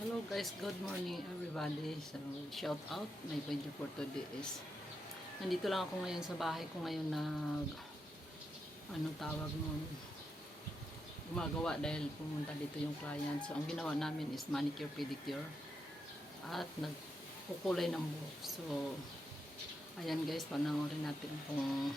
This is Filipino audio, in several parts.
Hello guys, good morning everybody. So, shout out. My video for today is nandito lang ako ngayon sa bahay ko ngayon anong tawag nun, gumagawa dahil pumunta dito yung client. So, ang ginawa namin is manicure, pedicure at nagkukulay ng buhok. So, ayan guys, panoorin natin kung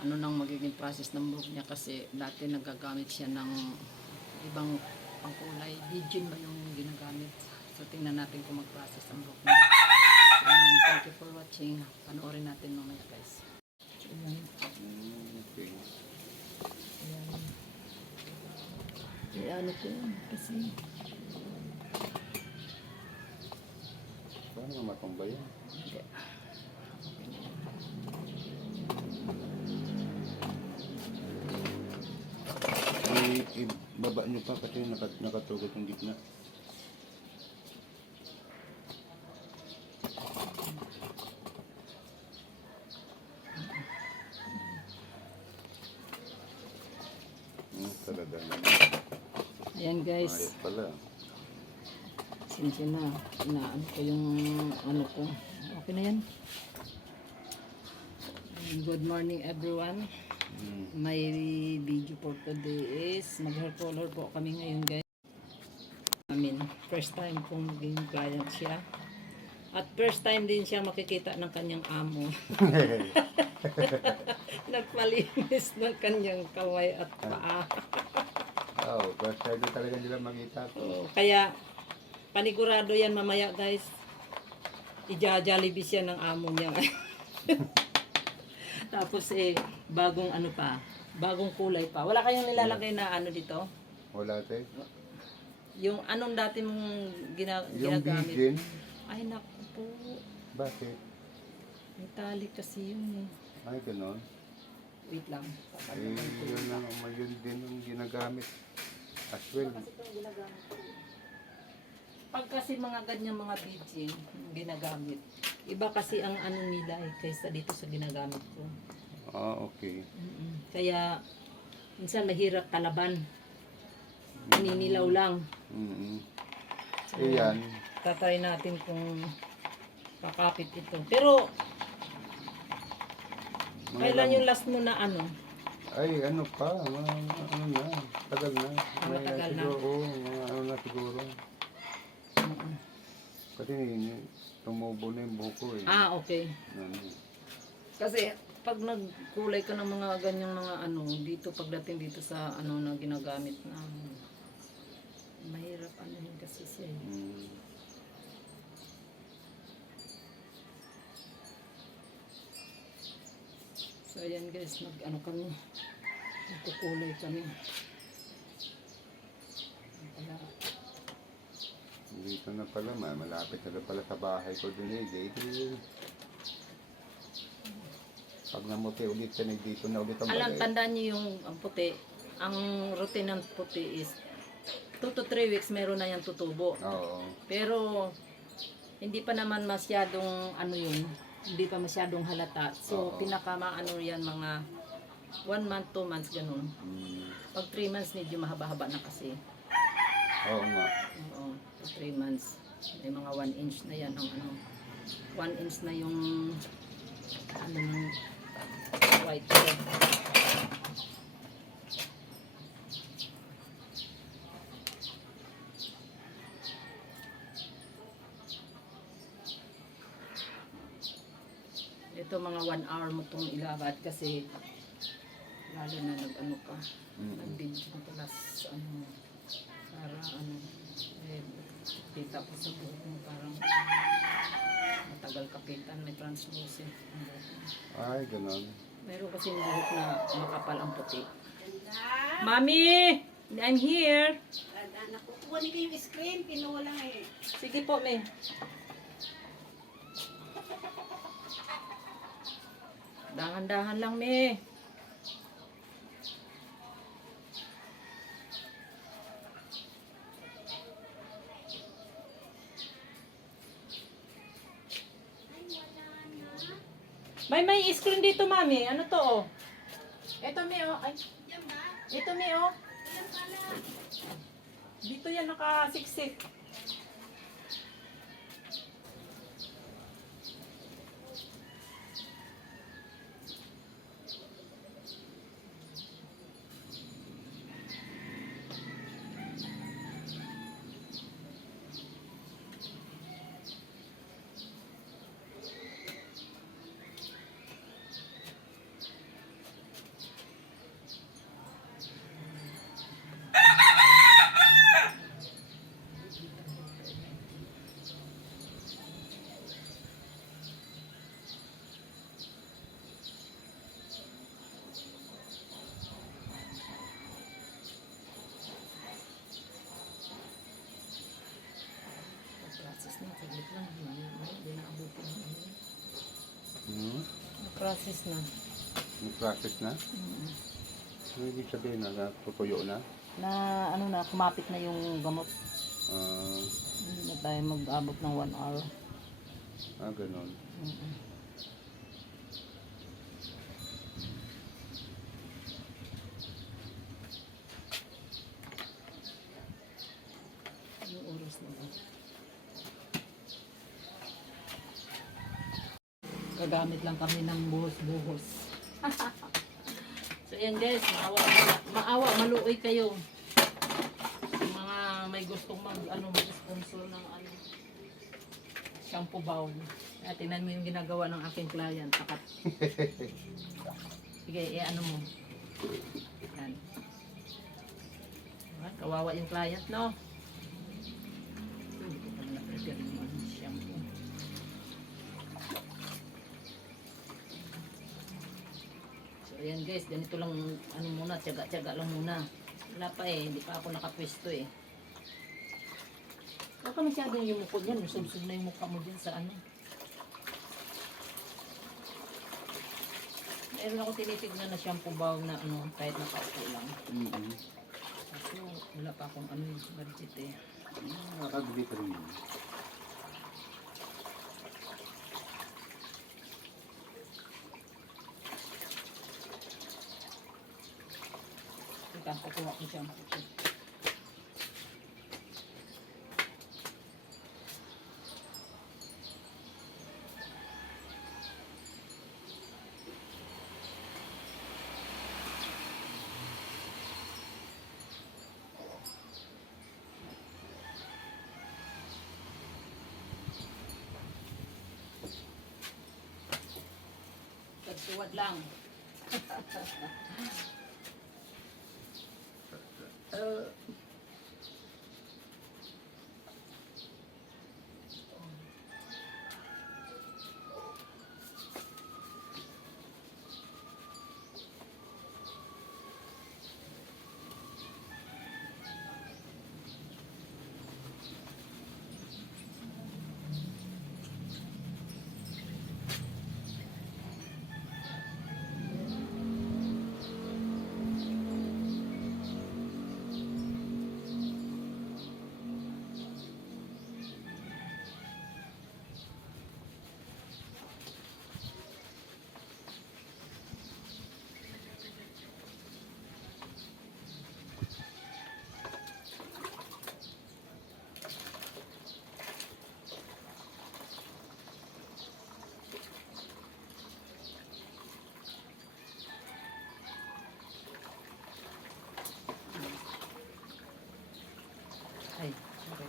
ano nang magiging process ng buhok niya kasi dati nagagamit siya ng ibang pangkulay. Digin ba yung ginagamit? So, tingnan natin kung mag-process ang buhok niya. So, thank you for watching. Panoorin natin mamaya guys. So, ayan. Okay. Ayan. Ano ko yan? Kasi Paano nga matumbay yan? okay. Ibaba nyo pa kasi nakatugot yung gitna. Talaga naman. Ayan guys. Ayos pala. Sinsya na. Inaano ko yung ano ko. Okay na yan. Good morning everyone. My video for today is mag-hair color po kami ngayon guys. First time kong maging client siya. At first time din siya makikita ng kanyang amo. Nagpalinis ng kanyang kamay at paa. Oh, first time talaga nila makita to. Kaya panigurado yan mamaya guys. Ija-jollibee siya ng amo niya. Tapos bagong ano pa, bagong kulay pa. Wala kayong nilalagay na ano dito? Wala tayo. Yung anong dati mong Yung ginagamit? bigin. Ay naku po. Bakit? Metallic kasi yun eh. Ay, ganon. Wait lang. Yun lang, yun din ang ginagamit. As well. Kasi itong ginagamit ko. Pag kasi mga ganyan mga bigin ginagamit, iba kasi ang ano nila kaysa dito sa ginagamit ko. Ah, okay. Kaya minsan mahirap kalaban. Naninilaw lang. So, Ayan. tatry natin kung kakapit ito. Pero kailan yung last mo na ano? Ay, ano pa, ano na, tagal na. Matagal na. Siguro, mga ano na siguro. Kasi tumubo na yung buko eh. Ah, okay. Ano. Kasi pag nagkulay ka ng mga ganyang mga ano, dito pagdating dito sa ano na ginagamit na mahirap ano yun kasi siya. So ayan guys, ano kami, nagkukulay kami. Dito na pala, malapit na pala sa bahay ko dun eh. Dito. Pag namuti ulit ka dito na ulit ang Alam, bagay. tandaan niyo yung ang puti. Ang routine ng puti is 2 to 3 weeks meron na yung tutubo. Oo. Pero hindi pa naman masyadong ano yun, hindi pa masyadong halata. So pinakamaano yan mga 1 month, 2 months ganun. Pag 3 months medyo mahaba-haba na kasi. Oo nga. Oo, 3 months. May mga 1 inch na yan ang ano. 1 inch na yung ano ng white hair. Ito mga 1 hour mo itong ilabad kasi lalo na nag-ano ka, nag-video plus ano, para ano, kita ko sa buhok mo parang matagal kapitan, may translucent ang buhok mo. Ay, ganon. Meron kasi buhok na makapal ang puti. Mami! I'm here! Nakukuha ni kayo yung screen, kinuha lang eh. Sige po, me. Dahan-dahan lang, me. May screen dito, mami. Ano to, oh? Ito, me, oh. Ay. Ito, me, oh. Dito yan nakasiksik. Process na, saglit lang. Hindi na abutin. Process na. Yung process na? Ano ibig sabihin na natutuyo na? Na ano na, kumapit na yung gamot. Ah, Hindi na tayo mag-abot ng 1 hour. Ganon. Yung oras na ba? Gagamit lang kami ng buhos-buhos. So yan guys, maawa, maluoy kayo. Yung mga may gustong mag-sponsor ng shampoo bowl. Tingnan mo yung ginagawa ng aking client. Takat. Sige, ano mo. Yan. Kawawa yung client, no? Hindi ko pala na-prepare yung shampoo. So, ayan guys, ganito lang, muna, tiyaga-tiyaga lang muna. Wala pa hindi pa ako nakapwesto Huwag ka masyadong yung mukha dyan, sub-sub na yung mukha mo dyan sa Meron ako tinitignan na shampoo bowl na kahit nakaupo lang. Kaso wala pa akong budget Nakabili ka rin. Teka, kukuha ko shampoo ko. Tagsuwad lang. Ay, sorry.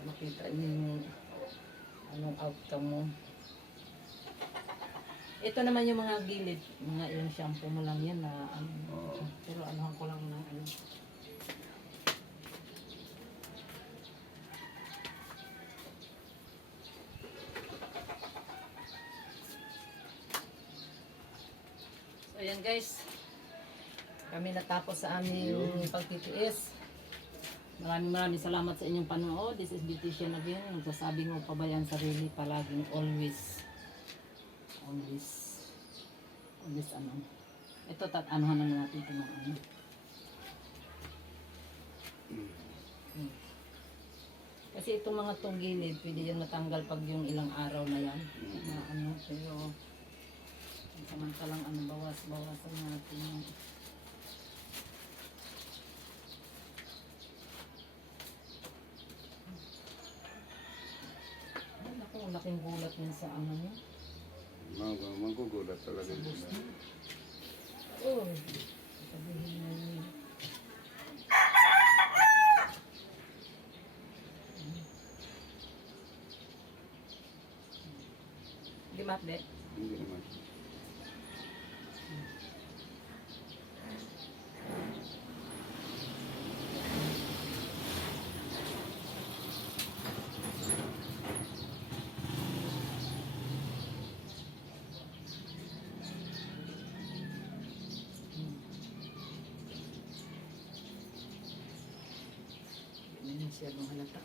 Makita niyo yung outcome mo. Ito naman yung mga gilid, mga yung shampoo mo lang yan na ano. Oo. Pero anuhan ko lang ng ano. So ayan guys. Kami natapos sa aming pagtitiis. Maraming salamat sa inyong panood. This is Beautician again. Nagsasabi mo pabayaan sarili palaging always ano. Ito anuhan na natin ito ng ano. Kasi itong mga tong gilid, pwede yan matanggal pag yung ilang araw na yan. Na ano, pero samantalang ano, bawasan natin yung ang laking gulat niya sa ano niya. Magugulat talaga yun. Oh, sabihin na yun. Di ba, Ate? Hindi naman. Hindi masyadong halata.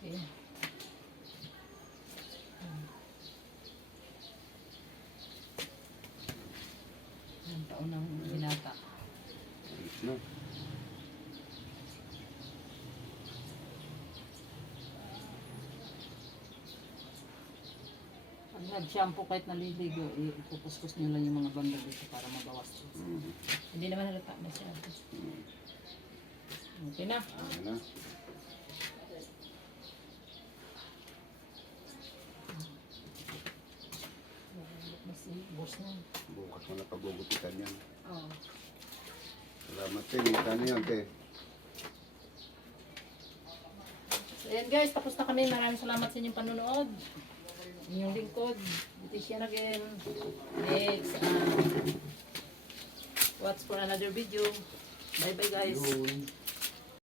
Okay. Ang taon ng binata. Ayos na. Pag nag-shampoo kahit naliligo, ipupuskos nyo lang yung mga banda dito para mabawas. Hindi naman halata masyado. Okay na. Ayun na. Kasi boss na. Bukas mo na pagugupitan yan. Oo. Salamat, te. Kita niyo yan, te. So ayan guys, tapos na kami. Maraming salamat sa inyong panunood. Inyong lingkod. Beautician again. Next, watch for another video. Bye bye guys. Yun.